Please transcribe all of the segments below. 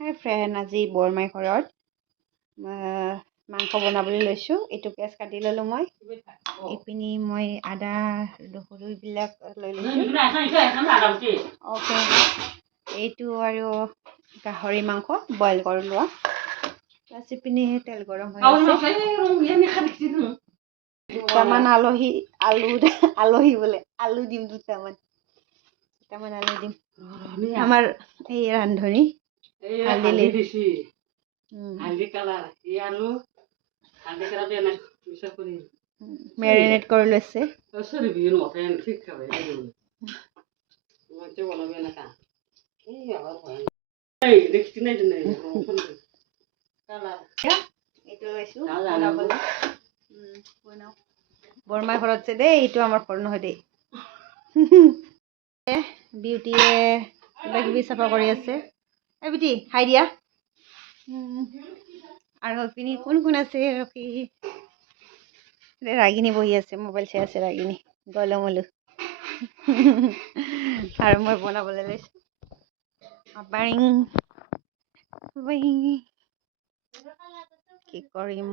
হাই friend, আজি বৰমাই ঘৰত মাংস বনাবলৈ লৈছোঁ। এইটো পিঁয়াজ কাটি ল'লোঁ মই। এইপিনি মই আদা নহৰুবিলাক লৈ লৈছোঁ। অ'কে, এইটো আৰু গাহৰি মাংস বইল কৰি লোৱা। প্লাছ ইপিনি তেল গৰম হৈ আছে। দুটামান আলহী বোলে আলু দিম দুটামান আলু দিম। আমাৰ এই ৰান্ধনী মেৰিনেট কৰি লৈছে। বৰমাৰ ঘৰত যে দেই, এইটো আমাৰ ঘৰ নহয় দেই। বিউটিয়ে কিবা কিবি চাফা কৰি আছে। এই বিউটি হাই দিয়া। আৰু এইপিনি কোন কোন আছে? ৰখি ৰাগিনী বহি আছে, মোবাইল চাই আছে ৰাগিনী গলমলো। আৰু মই বনাবলৈ লৈছোঁ। কি কৰিম?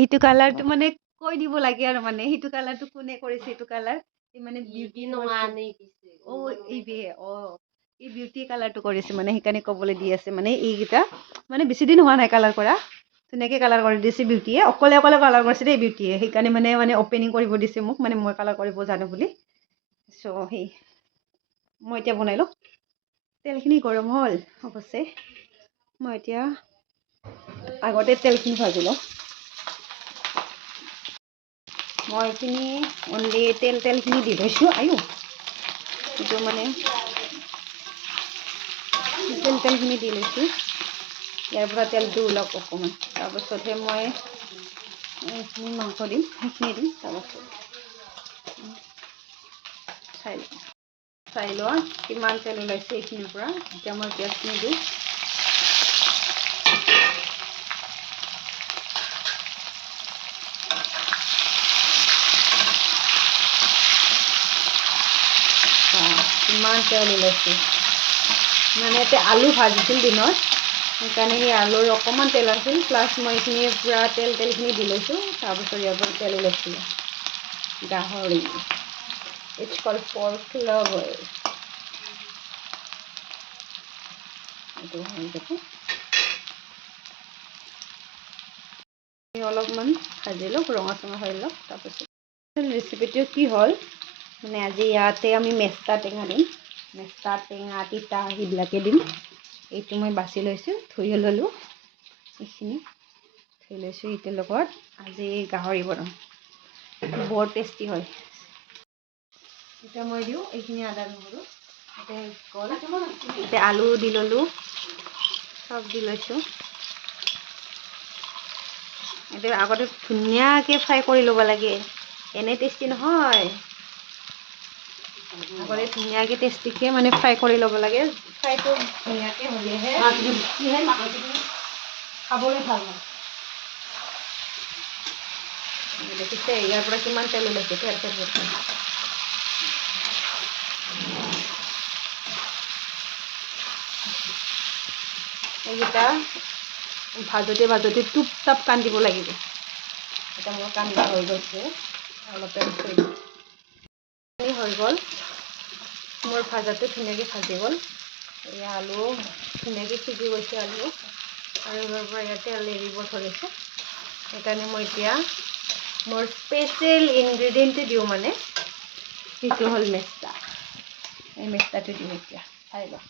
এইটো কালাৰটো মানে কৈ দিব লাগে আৰু মানে সেইটো কালাৰটো কোনে কৰিছে। এইটো কালাৰ মানে বিউটি এই বিউটি কালাৰটো কৰিছে মানে, সেইকাৰণে ক'বলৈ দি আছে মানে এইকেইটা মানে বেছি দিন হোৱা নাই কালাৰ কৰা। ধুনীয়াকৈ কালাৰ কৰি দিছে বিউটিয়ে, অকলে কালাৰ কৰিছে দেই বিউটিয়ে। সেইকাৰণে মানে অপেনিং কৰিব দিছে মোক, মানে মই কালাৰ কৰিব জানো বুলি। চ' মই এতিয়া বনাই লওঁ। তেলখিনি গৰম হ'ল অৱশ্যে। মই এতিয়া আগতে তেলখিনি ভাজি লওঁ। মই এইখিনি অনলি তেলখিনি দি লৈছোঁ। এইটো মানে তেলখিনি দি লৈছোঁ। ইয়াৰ পৰা তেলটো ওলাওক অকণমান, তাৰপাছতহে মই এইখিনি মাংস দিম, সেইখিনি দিম। তাৰপাছত চাই লোৱা কিমান তেল ওলাইছে এইখিনিৰ পৰা। এতিয়া মই পিঁয়াজখিনি দিওঁ। কিমান তেল ওলাইছে মানে, এতিয়া আলু ভাজিছিল দিনত, সেইকাৰণে সেই আলুৰ অকণমান তেল আছিল। প্লাছ মই এইখিনি পূৰা তেলখিনি দি লৈছোঁ। তাৰপিছত ইয়াৰ পৰা তেল ওলাইছিলে। গাহৰি ইটছ কল্ড পৰ্ক লাভাৰ। এইটো হৈ যাব। অলপমান ভাজি লওক, ৰঙা হৈ লওক। তাৰপিছত ৰেচিপিটো কি হ'ল মানে, আজি ইয়াতে আমি মেষ্টা টেঙা দিম। মেষ্টা টেঙা তিতা সেইবিলাকে দিম। এইটো মই বাছি লৈছোঁ, ধুই ল'লোঁ। এইখিনি ধুই লৈছোঁ। এইটোৰ লগত আজি গাহৰি বনাম, বৰ টেষ্টি হয়। এতিয়া মই দিওঁ এইখিনি আদা নহৰু। এতিয়া আলু দি ল'লোঁ, চব দি লৈছোঁ। এতিয়া আগতে ধুনীয়াকৈ ফ্ৰাই কৰি ল'ব লাগে, এনে টেষ্টি নহয়। আগতে ধুনীয়াকৈ টেষ্টিকৈ মানে ফ্ৰাই কৰি ল'ব লাগে। ফ্ৰাইটো ধুনীয়াকৈ হ'লেহে খাবলৈ ভাল হয়। দেখিছে ইয়াৰ পৰা কিমান তেল ওলাইছে। এইকেইটা ভাজোতে টুপ টাপ কান্দিব লাগিব। এতিয়া মোৰ কান্দা হৈ গৈছে, অলপ হৈ গ'ল। মোৰ ভাজাটো ধুনীয়াকৈ ভাজি গ'ল। এই আলু ধুনীয়াকৈ সিজি গৈছে আলু, আৰু ইয়াৰ পৰা ইয়াত তেল এৰিব ধৰিছে। সেইকাৰণে মই এতিয়া মোৰ স্পেচিয়েল ইনগ্ৰেডিয়েণ্টটো দিওঁ, মানে সেইটো হ'ল মেষ্টা। এই মেষ্টাটো দিওঁ এতিয়া, চাই লওঁ।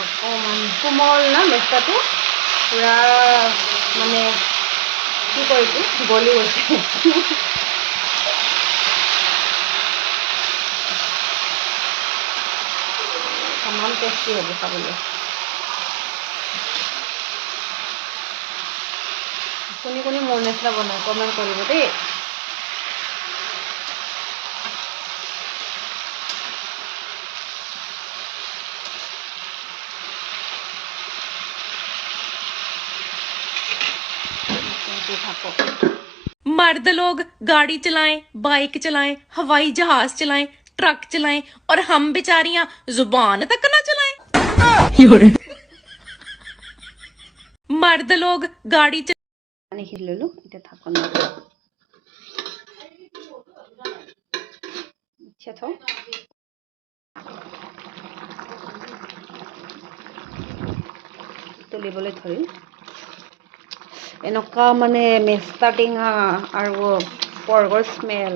অকণমান কোমল না মেষ্টাটো, পূৰা মানে কি কৰিছোঁ গলি গৈছে। ইমান টেষ্টি হ'ব খাবলৈ কোনে কোনে মোৰ নিচিনা বনায় কমেণ্ট কৰিব দেই मर्द लोग गाड़ी चलाएं, बाइक चलाएं, हवाई जहाज चलाएं, ट्रक चलाएं और हम बेचारियां जुबान तक ना चलाएं। मर्द लोग गाड़ी পানী সিজি ললো এতিয়া ঢাকন ইচ্ছা থওঁ তুলিবলৈ ধৰিল এনেকুৱা মানে মেষ্টা টেঙা আৰু পৰ্কৰ স্মেল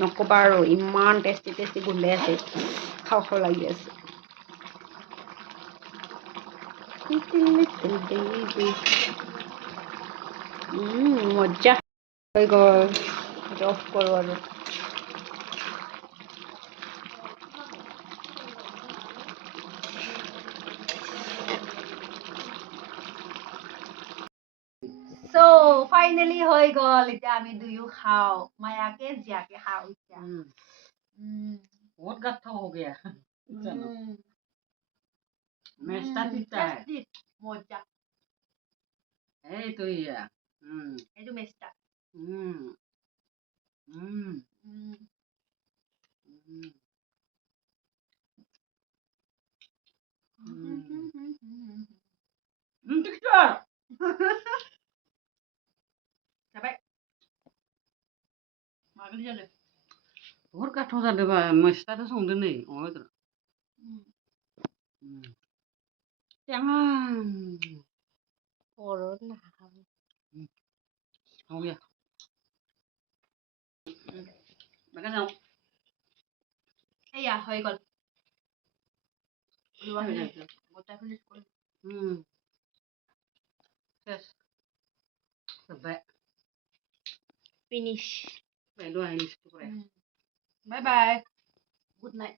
নক'বা আৰু ইমান টেষ্টি টেষ্টি গোন্ধাই আছে খাওঁ খাওঁ লাগি আছে মজা হৈ গ'ল অফ কৰোঁ আৰু So finally হৈ গ'ল এতিয়া আমি দুয়ো খাওঁ মায়াকে জীয়াকে খাওঁ এতিয়া बहुत गट्ठा हो गया चलो मेस्ता पीता है মজা है तो ये এইটো মেষ্টা हम्म हम्म TikTok Sampai makan aja deh. बहुत गट्ठा जादों बा मेस्ता तो संदों नै अमा बेदर jangan Corona. oh ya makan dong Iya, হৈ গ'ল গোটা ফিনিশ কৰি yes sampai finish Bye bye. bye bye good night